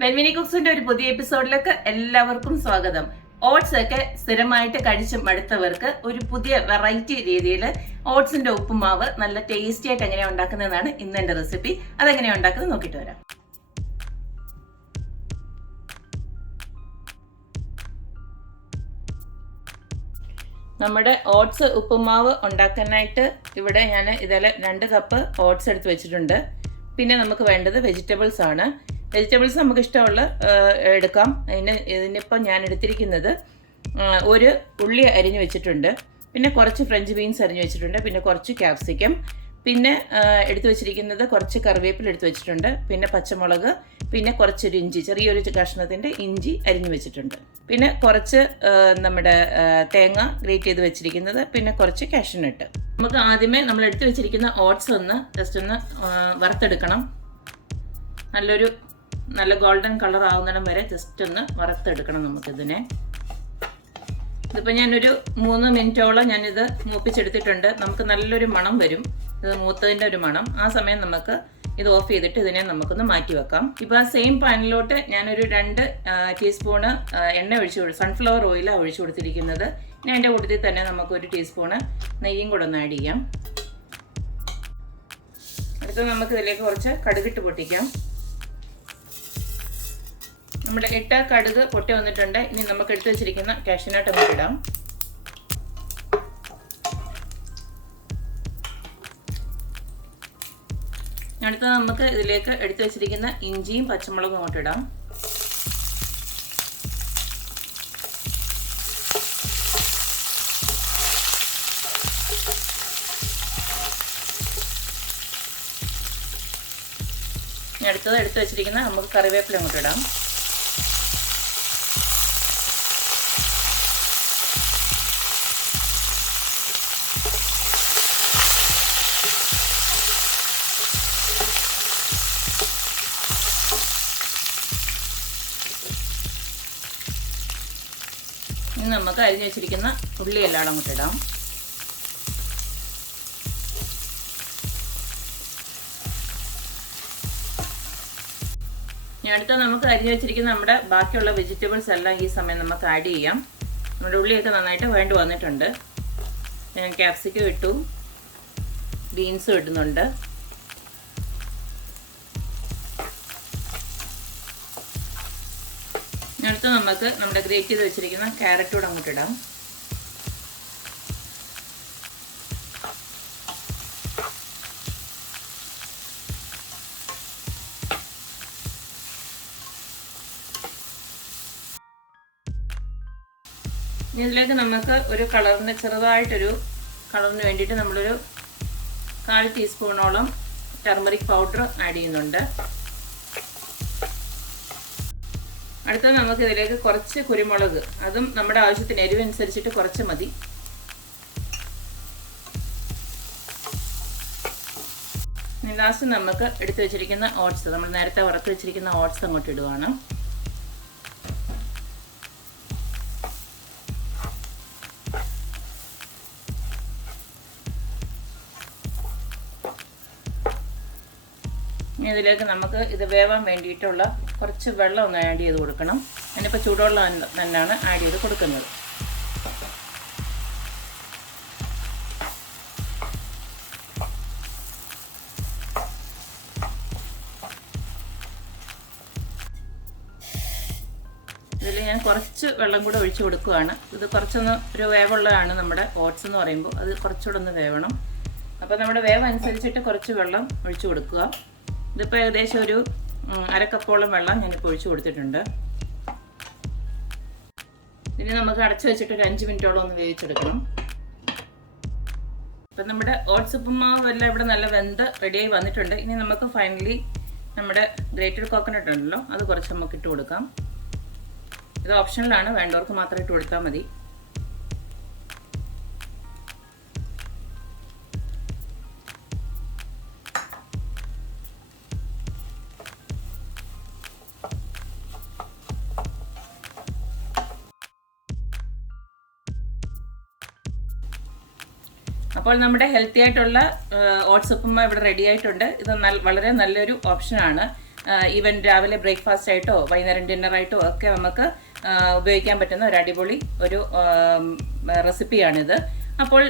വെൽമിനി കുക്സിന്റെ ഒരു പുതിയ എപ്പിസോഡിലേക്ക് എല്ലാവർക്കും സ്വാഗതം. ഓട്സ് ഒക്കെ സ്ഥിരമായിട്ട് കഴിച്ച് മടുത്തവർക്ക് ഒരു പുതിയ വെറൈറ്റി രീതിയിൽ ഓട്സിന്റെ ഉപ്പുമാവ് നല്ല ടേസ്റ്റി ആയിട്ട് എങ്ങനെയാണ് ഉണ്ടാക്കുന്നതെന്നാണ് ഇന്ന് എന്റെ റെസിപ്പി. അതെങ്ങനെയാണ് ഉണ്ടാക്കുന്നത് നോക്കിയിട്ട് വരാം. നമ്മുടെ ഓട്സ് ഉപ്പുമാവ് ഉണ്ടാക്കാനായിട്ട് ഇവിടെ ഞാൻ ഇതേലെ 2 കപ്പ് ഓട്സ് എടുത്ത് വെച്ചിട്ടുണ്ട്. പിന്നെ നമുക്ക് വേണ്ടത് വെജിറ്റബിൾസ് ആണ്. വെജിറ്റബിൾസ് നമുക്ക് ഇഷ്ടമുള്ള എടുക്കാം. ഇതിനിപ്പോൾ ഞാൻ എടുത്തിരിക്കുന്നത് ഒരു ഉള്ളി അരിഞ്ഞു വെച്ചിട്ടുണ്ട്, പിന്നെ കുറച്ച് ഫ്രഞ്ച് ബീൻസ് അരിഞ്ഞു വെച്ചിട്ടുണ്ട്, പിന്നെ കുറച്ച് ക്യാപ്സിക്കം, പിന്നെ എടുത്തു വെച്ചിരിക്കുന്നത് കുറച്ച് കറിവേപ്പില എടുത്തു വെച്ചിട്ടുണ്ട്, പിന്നെ പച്ചമുളക്, പിന്നെ കുറച്ചൊരു ഇഞ്ചി, ചെറിയൊരു കഷ്ണത്തിൻ്റെ ഇഞ്ചി അരിഞ്ഞു വെച്ചിട്ടുണ്ട്, പിന്നെ കുറച്ച് നമ്മുടെ തേങ്ങ ഗ്രേറ്റ് ചെയ്ത് വെച്ചിരിക്കുന്നത്, പിന്നെ കുറച്ച് കാഷ്യൂ നട്ട്. നമുക്ക് ആദ്യമേ നമ്മൾ എടുത്തു വെച്ചിരിക്കുന്ന ഓട്സ് ജസ്റ്റ് ഒന്ന് വറുത്തെടുക്കണം. നല്ല ഗോൾഡൻ കളർ ആവുന്നിടം വരെ ജസ്റ്റ് ഒന്ന് വറുത്തെടുക്കണം നമുക്കിതിനെ. ഇതിപ്പോൾ ഞാനൊരു 3 മിനിറ്റോളം ഞാനിത് മൂപ്പിച്ചെടുത്തിട്ടുണ്ട്. നമുക്ക് നല്ലൊരു മണം വരും, ഇത് മൂത്തതിൻ്റെ ഒരു മണം. ആ സമയം നമുക്ക് ഇത് ഓഫ് ചെയ്തിട്ട് ഇതിനെ നമുക്കൊന്ന് മാറ്റി വെക്കാം. ഇപ്പോൾ ആ സെയിം പാനിലോട്ട് ഞാനൊരു 2 ടീസ്പൂണ് എണ്ണ സൺഫ്ലവർ ഓയിലാണ് ഒഴിച്ചു കൊടുത്തിരിക്കുന്നത്. ഇനി അതിൻ്റെ കൂട്ടത്തിൽ തന്നെ നമുക്കൊരു ടീസ്പൂണ് നെയ്യും കൂടെ ഒന്ന് ആഡ് ചെയ്യാം. അടുത്ത് നമുക്ക് ഇതിലേക്ക് കുറച്ച് കടുകിട്ട് പൊട്ടിക്കാം. നമ്മുടെ 8 കടുക് പൊട്ടി വന്നിട്ടുണ്ട്. ഇനി നമുക്ക് എടുത്തു വെച്ചിരിക്കുന്ന കാഷ്യൂ നട്ട് അങ്ങോട്ട് ഇടാം. അടുത്ത നമുക്ക് ഇതിലേക്ക് എടുത്തു വെച്ചിരിക്കുന്ന ഇഞ്ചിയും പച്ചമുളകും അങ്ങോട്ട് ഇടാം. അടുത്തത് എടുത്തു വെച്ചിരിക്കുന്ന നമുക്ക് കറിവേപ്പില അങ്ങോട്ട് ഇടാം. ഇനി നമുക്ക് അരിഞ്ഞു വെച്ചിരിക്കുന്ന ഉള്ളി എല്ലാം അങ്ങോട്ട് ഇടാം. ഇനി അടുത്ത നമുക്ക് അരിഞ്ഞു വെച്ചിരിക്കുന്ന നമ്മുടെ ബാക്കിയുള്ള വെജിറ്റബിൾസ് എല്ലാം ഈ സമയം നമുക്ക് ആഡ് ചെയ്യാം. നമ്മുടെ ഉള്ളിയൊക്കെ നന്നായിട്ട് വേണ്ടി വന്നിട്ടുണ്ട്. ഞാൻ ക്യാപ്സിക്കം ഇട്ടു, ബീൻസും ഇടുന്നുണ്ട്, അടുത്ത് നമുക്ക് നമ്മുടെ ഗ്രേറ്റ് ചെയ്ത് വെച്ചിരിക്കുന്ന ക്യാരറ്റ് കൂടെ അങ്ങോട്ട് ഇടാം. ഇതിലേക്ക് നമുക്ക് ഒരു കളറിന് ചെറുതായിട്ടൊരു കളറിന് വേണ്ടിയിട്ട് നമ്മളൊരു 1/4 ടീസ്പൂണോളം ടർമറിക് പൗഡർ ആഡ് ചെയ്യുന്നുണ്ട്. അടുത്തത് നമുക്ക് ഇതിലേക്ക് കുറച്ച് കുരുമുളക്, അതും നമ്മുടെ ആവശ്യത്തിന് എരിവനുസരിച്ചിട്ട് കുറച്ച് മതി. ലാസ്റ്റ് നമുക്ക് എടുത്തു വെച്ചിരിക്കുന്ന ഓട്സ്, നമ്മൾ നേരത്തെ വറുത്ത് വെച്ചിരിക്കുന്ന ഓട്സ് അങ്ങോട്ട് ഇടുവാണ്. ഇതിലേക്ക് നമുക്ക് ഇത് വേവാൻ വേണ്ടിയിട്ടുള്ള കുറച്ച് വെള്ളം ഒന്ന് ആഡ് ചെയ്ത് കൊടുക്കണം. ഞാനിപ്പോൾ ചൂടുവെള്ളം തന്നെയാണ് ആഡ് ചെയ്ത് കൊടുക്കുന്നത്. ഇതിൽ ഞാൻ കുറച്ച് വെള്ളം കൂടെ ഒഴിച്ച് കൊടുക്കുകയാണ്. ഇത് കുറച്ചൊന്ന് ഒരു വേവുള്ളതാണ് നമ്മുടെ ഓട്സ് എന്ന് പറയുമ്പോൾ, അത് കുറച്ചുകൂടെ ഒന്ന് വേവണം. അപ്പോൾ നമ്മുടെ വേവ് അനുസരിച്ചിട്ട് കുറച്ച് വെള്ളം ഒഴിച്ച് കൊടുക്കുക. ഇതിപ്പോൾ ഏകദേശം ഒരു 1/2 കപ്പോളം വെള്ളം ഞാനിപ്പോൾ ഒഴിച്ച് കൊടുത്തിട്ടുണ്ട്. ഇനി നമുക്ക് അടച്ചു വെച്ചിട്ട് ഒരു 5 മിനിറ്റോളം ഒന്ന് വേവിച്ചെടുക്കണം. ഇപ്പം നമ്മുടെ ഓട്സ് ഉപ്പുമാവ് എല്ലാം ഇവിടെ നല്ല വെന്ത് റെഡിയായി വന്നിട്ടുണ്ട്. ഇനി നമുക്ക് ഫൈനലി നമ്മുടെ ഗ്രേറ്റഡ് കോക്കനട്ട് ഉണ്ടല്ലോ, അത് കുറച്ച് നമുക്ക് ഇട്ട് കൊടുക്കാം. ഇത് ഓപ്ഷണലാണ്, വേണ്ടവർക്ക് മാത്രം ഇട്ട് കൊടുത്താൽ മതി. അപ്പോൾ നമ്മുടെ ഹെൽത്തി ആയിട്ടുള്ള ഓട്സ് ഉപ്പുമാവ് ഇവിടെ റെഡി ആയിട്ടുണ്ട്. ഇത് വളരെ നല്ലൊരു ഓപ്ഷനാണ്. ഈവൻ രാവിലെ ബ്രേക്ക്ഫാസ്റ്റ് ആയിട്ടോ വൈകുന്നേരം ഡിന്നറായിട്ടോ ഒക്കെ നമുക്ക് ഉപയോഗിക്കാൻ പറ്റുന്ന ഒരു അടിപൊളി ഒരു റെസിപ്പിയാണിത്. അപ്പോൾ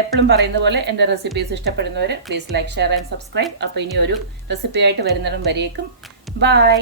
എപ്പോഴും പറയുന്ന പോലെ എൻ്റെ റെസിപ്പീസ് ഇഷ്ടപ്പെടുന്നവർ please like, share and subscribe. അപ്പോൾ ഇനി ഒരു റെസിപ്പിയായിട്ട് വരുന്നതും വരേക്കും. ബൈ.